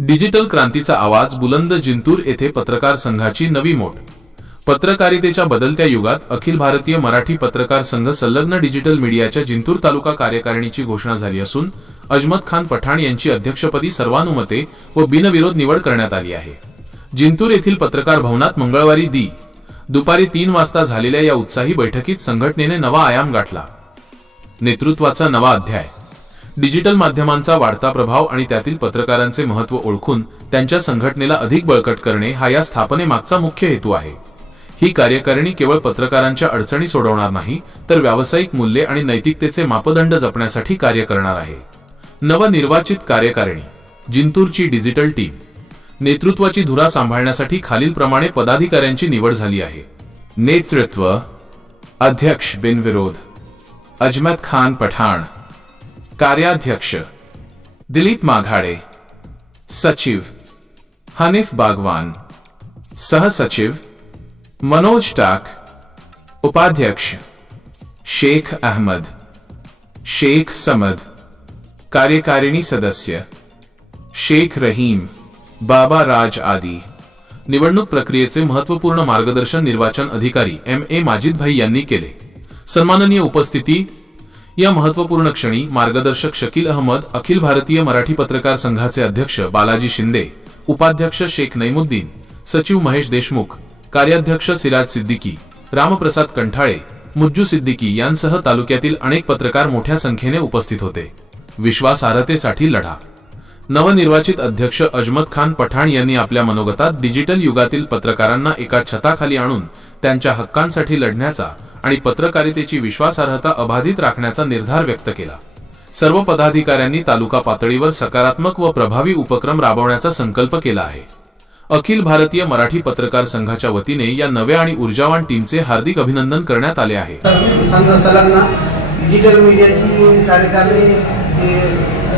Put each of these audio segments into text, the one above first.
Digital क्रांतीचा आवाज बुलंद जिंतूर येथे पत्रकार संघाची नवी मोठ। पत्रकारितेच्या बदलत्या युगात अखिल भारतीय मराठी पत्रकार संघ संलग्न डिजिटल मीडियाच्या जिंतूर तालुका कार्यकारिणीची घोषणा झाली असून अजमत खान पठाण यांची अध्यक्षपदी सर्वानुमते व बिनविरोध निवड करण्यात आली आहे। जिंतूर येथील पत्रकार भवनात मंगळवारी दुपारी 3 वाजता झालेल्या या उत्साही बैठकीत संघटनेने नवा आयाम गाठला। नेतृत्वाचा नवा अध्याय। डिजिटल माध्यमांचा वाढता प्रभाव आणि त्यातील पत्रकारांचे महत्त्व ओळखून त्यांच्या संघटनेला अधिक बळकट करणे हा या स्थापनेमागचा मुख्य हेतू आहे। ही कार्यकारिणी केवळ पत्रकारांच्या अडचणी सोडवणार नाही, तर व्यावसायिक मूल्ये आणि नैतिकतेचे मापदंड जपण्यासाठी कार्य करणार आहे। नवनिर्वाचित कार्यकारिणी। जिंतूरची डिजिटल टीम। नेतृत्वाची धुरा सांभाळण्यासाठी खालीलप्रमाणे पदाधिकाऱ्यांची निवड झाली आहे। नेतृत्व। अध्यक्ष बिनविरोध अजमत खान पठाण। कार्याध्यक्ष दिलीप माघाडे। सचिव हनीफ बागवान। सहसचिव मनोज टाक। उपाध्यक्ष शेख अहमद, शेख समद। कार्यकारिणी सदस्य शेख रहीम, बाबा राज आदी। निवडणूक प्रक्रियेचे महत्त्वपूर्ण मार्गदर्शन निर्वाचन अधिकारी MA माजिद भाई यांनी केले। सन्माननीय उपस्थिती। या महत्त्वपूर्ण क्षणी मार्गदर्शक शकील अहमद, अखिल भारतीय मराठी पत्रकार संघाचे अध्यक्ष बालाजी शिंदे, उपाध्यक्ष शेख नईमुद्दीन, सचिव महेश देशमुख, कार्याध्यक्ष सिराज सिद्दीकी, रामप्रसाद कंठाळे, मुज्जू सिद्दीकी यांसह तालुक्यातील अनेक पत्रकार मोठ्या संख्येने उपस्थित होते। विश्वासार्हतेसाठी लढा। नवनिर्वाचित अध्यक्ष अजमत खान पठाण यांनी आपल्या मनोगतात डिजिटल युगातील पत्रकारांना एका छताखाली आणून त्यांच्या हक्कांसाठी लढण्याचा आणि पत्रकारितेची विश्वासार्हता अबाधित राखण्याचा निर्धार व्यक्त केला। सर्व पदाधिकाऱ्यांनी तालुका पातळीवर सकारात्मक व प्रभावी उपक्रम राबवण्याचा संकल्प केला आहे। अखिल भारतीय मराठी पत्रकार संघाच्या वतीने या नव्या आणि ऊर्जावान टीमचे हार्दिक अभिनंदन करण्यात आले आहे। संघ संलग्न डिजिटल मीडियाची कार्यकारिणी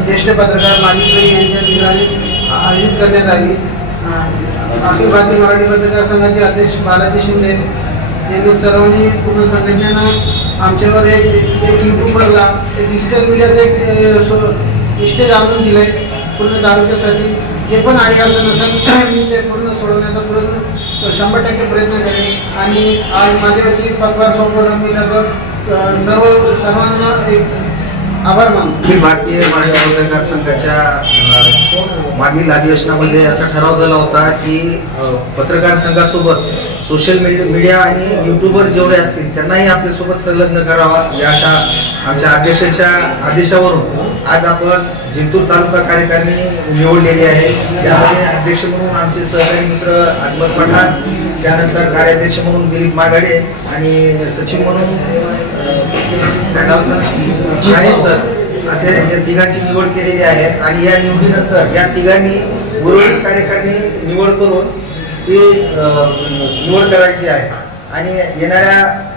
ज्येष्ठ पत्रकार माजिद भाई यांच्या निधनाने आयोजित करण्यात आली। अखिल भारतीय मराठी पत्रकार संघाचे अध्यक्ष बालाजी शिंदे यांनी सर्वांनी पूर्ण संघटनेनं आमच्यावर एक यूट्यूबरला एक डिजिटल मीडियाचा एक स्टेज आणून दिलाय। पूर्ण तालुक्यासाठी जे पण अडचण असेल मी ते पूर्ण सोडवण्याचा पूर्ण 100% प्रयत्न करेन आणि आज माझ्यावरची पदभार सोपवलं मी त्याचं सर्वांना एक आभार मानतो। अखिल भारतीय मराठी पत्रकार संघाच्या मागील अधिवेशनामध्ये असा ठराव झाला होता की पत्रकार संघासोबत सोशल मीडिया आणि यूट्यूबर जेवढे असतील त्यांनाही आपल्यासोबत संलग्न करावा या अशा आमच्या अध्यक्षाच्या आदेशावरून आज आपण जिंतूर तालुका कार्यकारिणी निवडलेली आहे। यामध्ये अध्यक्ष म्हणून आमचे सहकारी मित्र अजमत पठाण, त्यानंतर कार्याध्यक्ष म्हणून दिलीप माघाडे आणि सचिव म्हणून हनीफ सर असे या तिघांची निवड केलेली आहे। आणि या निवडीनंतर या तिघांनी उर्वरित कार्यकारिणी निवड करून ती निवड करायची आहे आणि येणाऱ्या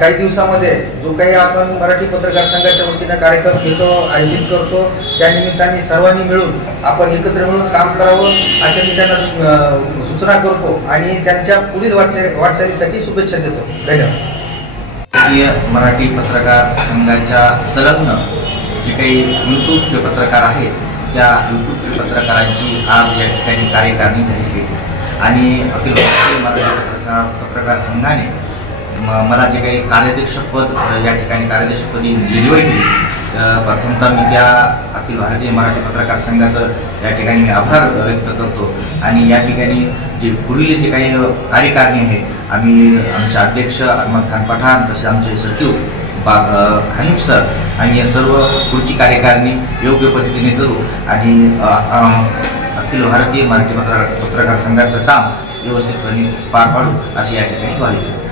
काही दिवसामध्ये जो काही आपण मराठी पत्रकार संघाच्या वतीने कार्यक्रम घेतो आयोजित करतो त्या निमित्ताने सर्वांनी मिळून आपण एकत्र मिळून काम करावं अशा मी त्यांना सूचना करतो आणि त्यांच्या पुढील वाटचालीसाठी शुभेच्छा देतो। धन्यवाद। भारतीय मराठी पत्रकार संघाच्या संलग्न जे काही यूट्यूबचे पत्रकार आहेत त्या यूट्यूबच्या पत्रकारांची आज या ठिकाणी कार्यकारिणी जाहीर केली आणि अखिल भारतीय मराठी पत्रकार संघाने मला जे काही कार्याध्यक्षपद या ठिकाणी कार्याध्यक्षपदी निवड केली। प्रथमतः मी त्या अखिल भारतीय मराठी पत्रकार संघाचं या ठिकाणी मी आभार व्यक्त करतो आणि या ठिकाणी जे पुढील जे काही कार्यकारिणी आहे आम्ही आमचे अध्यक्ष अजमत खान पठाण तसे आमचे सचिव हनीफ सर आणि या सर्व पुढची कार्यकारिणी योग्य पद्धतीने करू आणि अखिल भारतीय मराठी पत्रकार संघाचं काम व्यवस्थितपणे पार पाडू अशी या ठिकाणी ग्वाही देतो।